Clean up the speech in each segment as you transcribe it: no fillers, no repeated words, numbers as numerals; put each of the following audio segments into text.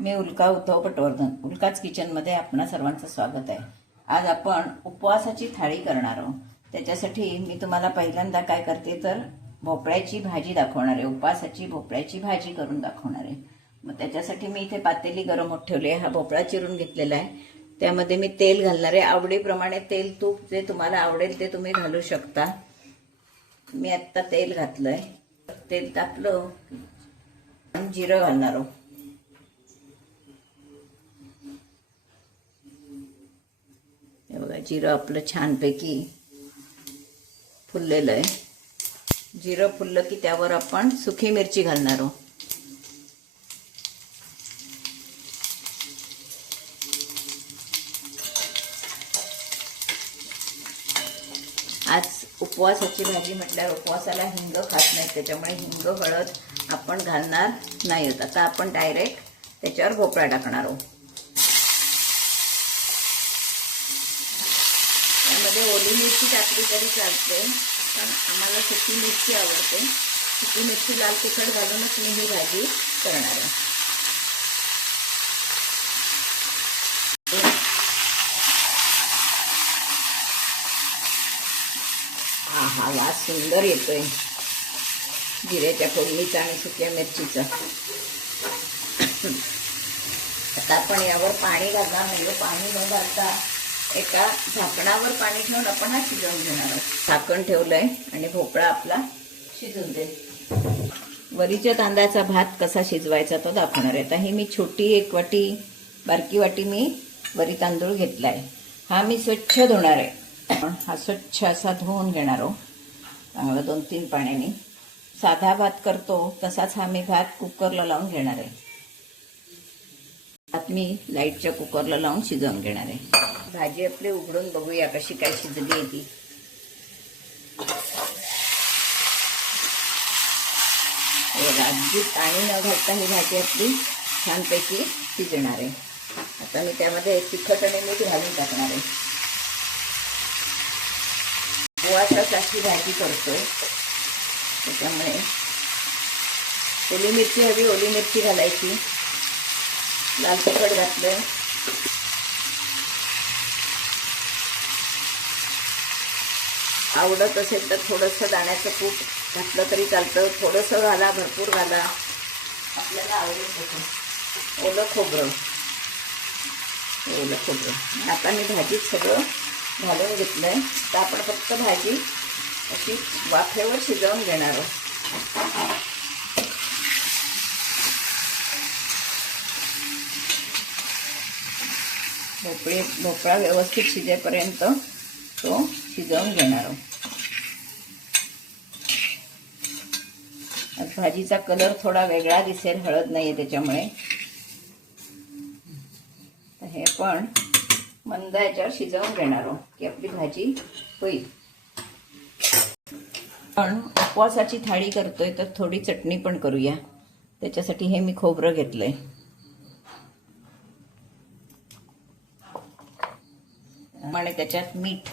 मी उल्का उद्धव पटवर्धन. उल्काच किचनमध्ये आपणा सर्वांचं स्वागत आहे. आज आपण उपवासाची थाळी करणार आहोत. त्याच्यासाठी मी तुम्हाला पहिल्यांदा काय करते तर भोपळ्याची भाजी दाखवणार आहे. उपवासाची भोपळ्याची भाजी करून दाखवणार आहे. मग त्याच्यासाठी मी इथे पातेली गरम होत ठेवली आहे. हा भोपळा चिरून घेतलेला आहे. त्यामध्ये मी तेल घालणार आहे. आवडीप्रमाणे तेल तूप जे तुम्हाला आवडेल ते तुम्ही घालू शकता. मी आत्ता तेल घातलंय. तेल तापलं आणि जिरं घालणार आहोत. हे बघा, जिरं आपलं छानपैकी फुललेलं आहे. जिरं फुललं की त्यावर आपण सुकी मिरची घालणार आहोत. आज उपवासाची भाजी म्हटल्यावर उपवासाला हिंग खात नाही, त्याच्यामुळे हिंग हळद आपण घालणार नाही होत. आता आपण डायरेक्ट त्याच्यावर भोपळा टाकणार आहोत. त्यामध्ये ओली मिरची टाकली तरी चालते, पण आम्हाला सुकी मिरची आवडते. सुकी मिरची लाल तिखट घालूनच मी ही भाजी करणार आहे. हा वास सुंदर येतोय जिऱ्याच्या फोडणीचा आणि सुक्या मिरचीचा. आता आपण यावर पाणी घालणार नाही. पाणी न घालता एका झाकणावर पाणी ठेवून आपण हा शिजवून घेणार आहोत. झाकण ठेवलंय आणि भोपळा आपला शिजून दे. वरीच्या तांदळाचा भात कसा शिजवायचा तो दाखवणार आहे. आता ही मी छोटी एक वाटी, बारकी वाटी मी वरी तांदूळ घेतलाय. हा मी स्वच्छ धुणार आहे. हा स्वच्छ असा धुवून घेणार आहोत चांगलं 2-3 पाण्याने. साधा भात करतो तसाच हा मी भात कुकरला लावून घेणार आहे. भात मी लाईटच्या कुकरला लावून शिजवून घेणार आहे. भाजी आपली उघडून बघूया कशी काय शिजली आहे ती. अगदी पाणी न घालता ही भाजी आपली छानपैकी शिजणार आहे. आता मी त्यामध्ये तिखट आणि मीठ घालून टाकणार आहे. उपवासासाठी भाजी करतोय त्याच्यामुळे ओली मिरची हवी, ओली मिरची घालायची. लाल तिखट घातलं. आवडत असेल तर थोडंसं दाण्याचं कूट घातलं तरी चालतं. थोडंसं घाला, भरपूर घाला, आपल्याला आवडेल तसं. ओलं खोबरं. आता मी भाजीत सगळं घालून घेतलंय. तर आपण फक्त भाजी अशी वाफेवर शिजवून घेणार आहोत. भोपळा व्यवस्थित शिजेपर्यंत तो शिजवून घेणार आहोत. भाजीचा कलर थोडा वेगळा दिसेल, हळद नाहीये त्याच्यामुळे. तर हे पण मंद याच्यावर शिजवून घेणार आहोत की आपली भाजी होईल. पण उपवासाची थाळी करतोय तर थोडी चटणी पण करूया. त्याच्यासाठी हे मी खोबरं घेतलंय. आणि त्याच्यात मीठ.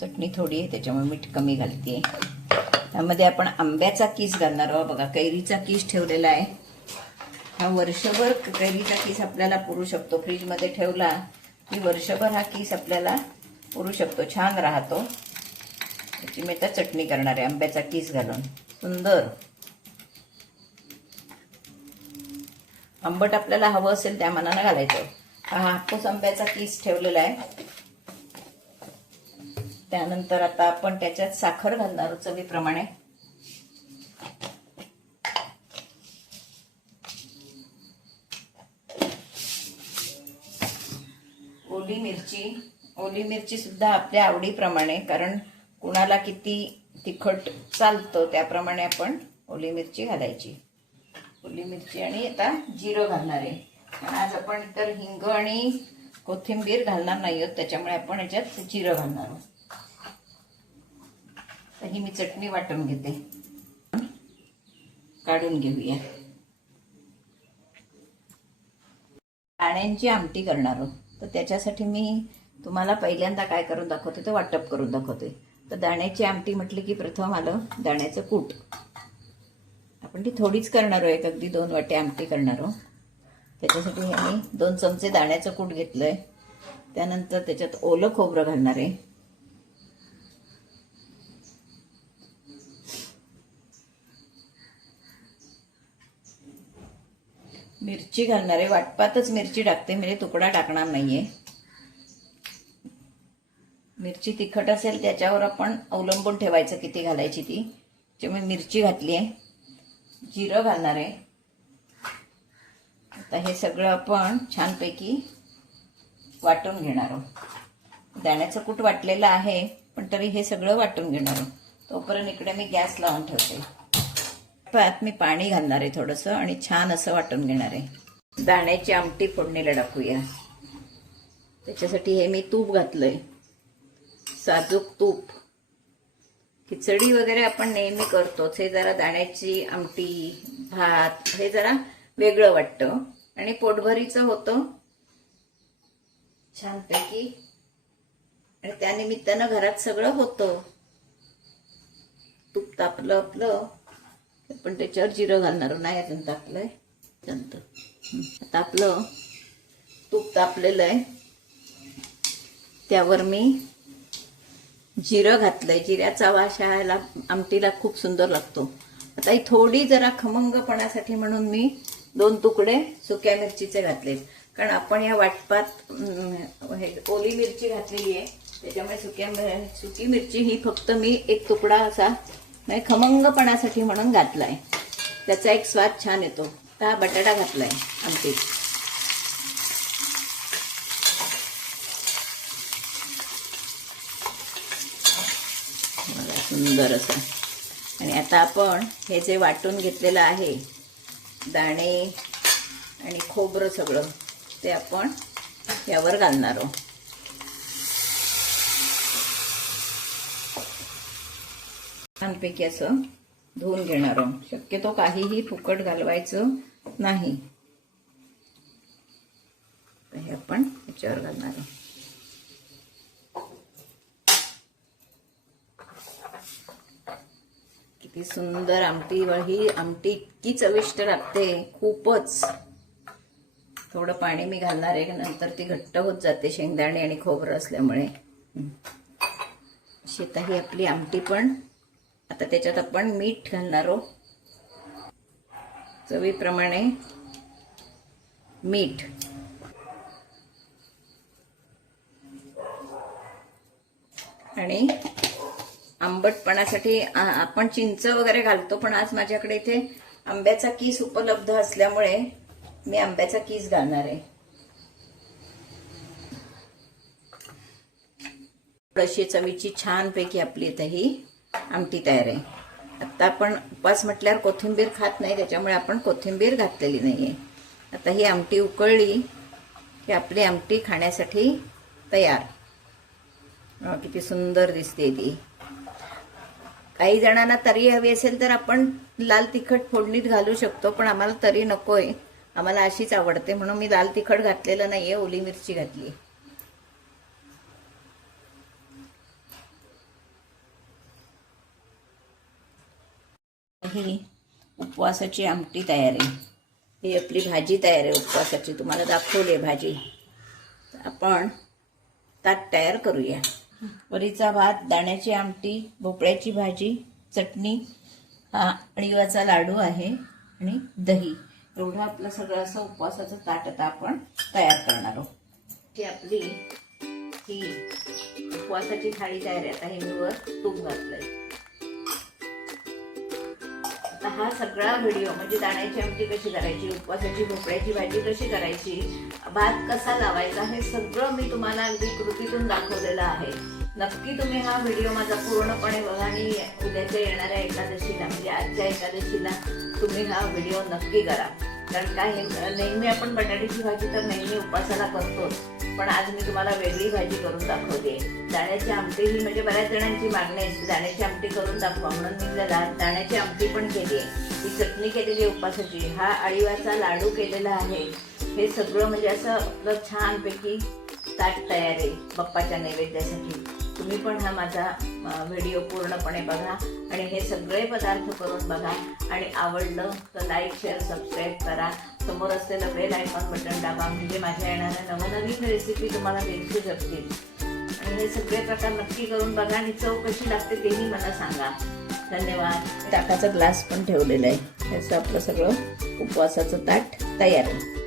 चटणी थोडी आहे त्याच्यामुळे मीठ कमी घालते. त्यामध्ये आपण आंब्याचा किस घालणार आहोत. बघा, कैरीचा किस ठेवलेला आहे. हा वर्षभर कैरीचा किस आपल्याला पुरू शकतो. फ्रीजमध्ये ठेवला की वर्षभर हा किस आपल्याला पुरू शकतो, छान राहतो. त्याची मी आता चटणी करणार आहे आंब्याचा किस घालून. सुंदर आंबट आपल्याला हवं असेल त्या मानानं घालायचं. हा हापूस आंब्याचा किस ठेवलेला आहे. त्यानंतर आता आपण त्याच्यात साखर घालणार चवीप्रमाणे. ओली मिरची सुद्धा आपल्या आवडीप्रमाणे, कारण कुणाला किती तिखट चालतं त्याप्रमाणे आपण ओली मिरची घालायची. ओली मिरची आणि आता जिरं घालणार आहे. आज आपण इतर हिंग आणि कोथिंबीर घालणार नाही आहोत, त्याच्यामुळे आपण याच्यात जिरं घालणार आहोत. तर ही मी चटणी वाटून घेते, काढून घेऊया. दाण्यांची आमटी करणार आहोत. तर त्याच्यासाठी मी तुम्हाला पहिल्यांदा काय करून दाखवते ते वाटप करून दाखवते. तर दाण्याची आमटी म्हटली की प्रथम आलं दाण्याचं कूट. पण ती थोडीच करणार आहोत, अगदी 2 वाटी आमटी करणार आहोत. त्याच्यासाठी हे मी 2 चमचे दाण्याचं कूट घेतलंय. त्यानंतर त्याच्यात ओलं खोबरं घालणार आहे. मिरची घालणार आहे. वाटपातच मिरची टाकते, म्हणजे तुकडा टाकणार नाहीये. मिरची तिखट असेल त्याच्यावर आपण अवलंबून ठेवायचं किती घालायची ती. त्यामुळे मिरची घातली आहे. जिरं घालणार आहे. आता हे सगळं आपण छानपैकी वाटून घेणार आहोत. दाण्याचं कूट वाटलेलं आहे, पण तरी हे सगळं वाटून घेणार आहोत. तोपर्यंत इकडे मी गॅस लावून ठेवते. त्यात मी पाणी घालणार आहे थोडंसं आणि छान असं वाटून घेणार आहे. दाण्याची आमटी फोडणीला टाकूया. त्याच्यासाठी हे मी तूप घातलंय, साजूक तूप. खिचडी वगैरे आपण नेहमी करतोच, हे जरा दाण्याची आमटी, भात हे जरा वेगळं वाटतं आणि पोटभरीचं होतं छानपैकी, आणि त्यानिमित्तानं घरात सगळं होतं. तूप तापलं आपलं, पण त्याच्यावर जिरं घालणार नाही, अजून तापलंय. आता आपलं तूप तापलेलं आहे, त्यावर मी जिरं घातलंय. जिऱ्याचा वास ह्याला आमटीला खूप सुंदर लागतो. आता ही थोडी जरा खमंगपणासाठी म्हणून मी 2 तुकडे सुक्या मिरचीचे घातले, कारण आपण या वाटपात ओली मिरची घातलेली आहे. त्याच्यामुळे सुकी मिरची ही फक्त मी 1 तुकडा असा म्हणजे खमंगपणासाठी म्हणून घातलाय. त्याचा एक स्वाद छान येतो. हा बटाटा घातलाय आमटीत. सुंदर असं. आणि आता आपण हे जे वाटून घेतलेलं आहे दाणे आणि खोबरं सगळं, ते आपण यावर घालणार आहोत. छानपैकी असं धुवून घेणार आहोत. शक्यतो काहीही फुकट घालवायचं नाही. हे आपण याच्यावर घालणार आहोत. किती सुंदर आमटी. ही आमटी इतकी चविष्ट लागते, खूपच. थोडं पाणी मी घालणार आहे, नंतर ती घट्ट होत जाते शेंगदाणे आणि खोबरं असल्यामुळे. अशी ही आपली आमटी पण. आता त्याच्यात आपण मीठ घालणार आहोत, चवीप्रमाणे मीठ. आणि आंबटपणासाठी आपण चिंच वगैरे घालतो, पण आज माझ्याकडे इथे आंब्याचा कीस उपलब्ध असल्यामुळे मी आंब्याचा कीस घालणार आहे. थोडीशी चवीची छानपैकी आपली इथे ही आमटी तयार आहे. आता आपण उपास म्हटल्यावर कोथिंबीर खात नाही, त्याच्यामुळे आपण कोथिंबीर घातलेली नाहीये. आता ही आमटी उकळली की आपली आमटी खाण्यासाठी तयार. किती सुंदर दिसते ती. काही जणांना तरी हवी असेल तर आपण लाल तिखट फोडणीत घालू शकतो, पण आम्हाला तरी नकोय. आम्हाला अशीच आवडते, म्हणून मी लाल तिखट घातलेलं नाहीये, ओली मिरची घातली. ही उपवासाची आमटी तयार आहे. ही आपली भाजी तयार आहे उपवासाची. तुम्हाला दाखवली भाजी. आपण ताट तयार करूया. वरीचा भात, दाण्याची आमटी, भोपळ्याची भाजी, चटणी, हा अळीवाचा लाडू आहे आणि दही. एवढं आपलं सगळं असं उपवासाचं ताट आता आपण तयार करणार आहोत. की आपली ही उपवासाची थाळी तयार आहे. आता हे मी वर तूप घातलंय. आता हा सगळा व्हिडिओ म्हणजे दाण्याची आमटी कशी करायची, उपवासाची भोपळ्याची भाजी कशी करायची, भात कसा लावायचा, हे सगळं मी तुम्हाला अगदी कृतीतून दाखवलेलं आहे. नक्की तुम्ही हा व्हिडिओ माझा पूर्णपणे बघा आणि उद्याच्या येणाऱ्या एकादशीला म्हणजे आजच्या एकादशीला तुम्ही हा व्हिडिओ नक्की करा. कारण काय नेहमी आपण बटाट्याची भाजी तर नेहमी उपवासाला करतोच, पण आज मी तुम्हाला वेगळी भाजी करून दाखवते. दाण्याची आमटी ही म्हणजे बऱ्याच जणांची मागणी असते दाण्याची आमटी करून दाखवा, म्हणून मी दाण्याची आमटी पण केली आहे. ही चटणी केलेली आहे उपवासाची, हा अळीवाचा लाडू केलेला आहे. हे सगळं म्हणजे असं आपलं छानपैकी ताट तयार आहे बाप्पाच्या नैवेद्यासाठी. तुम्ही पण हा माझा व्हिडिओ पूर्णपणे बघा आणि हे सगळे पदार्थ करून बघा आणि आवडलं तर लाईक शेअर सबस्क्राईब करा. समोर असलेलं बेल आयकॉन बटन दाबा म्हणजे माझ्या येणाऱ्या नवनवीन रेसिपी तुम्हाला दिसू शकतील. आणि हे सगळे प्रकार नक्की करून बघा आणि चव कशी लागते तेही मला सांगा. धन्यवाद. ताटाचा ग्लास पण ठेवलेला आहे. त्याचं आपलं सगळं उपवासाचं ताट तयार आहे.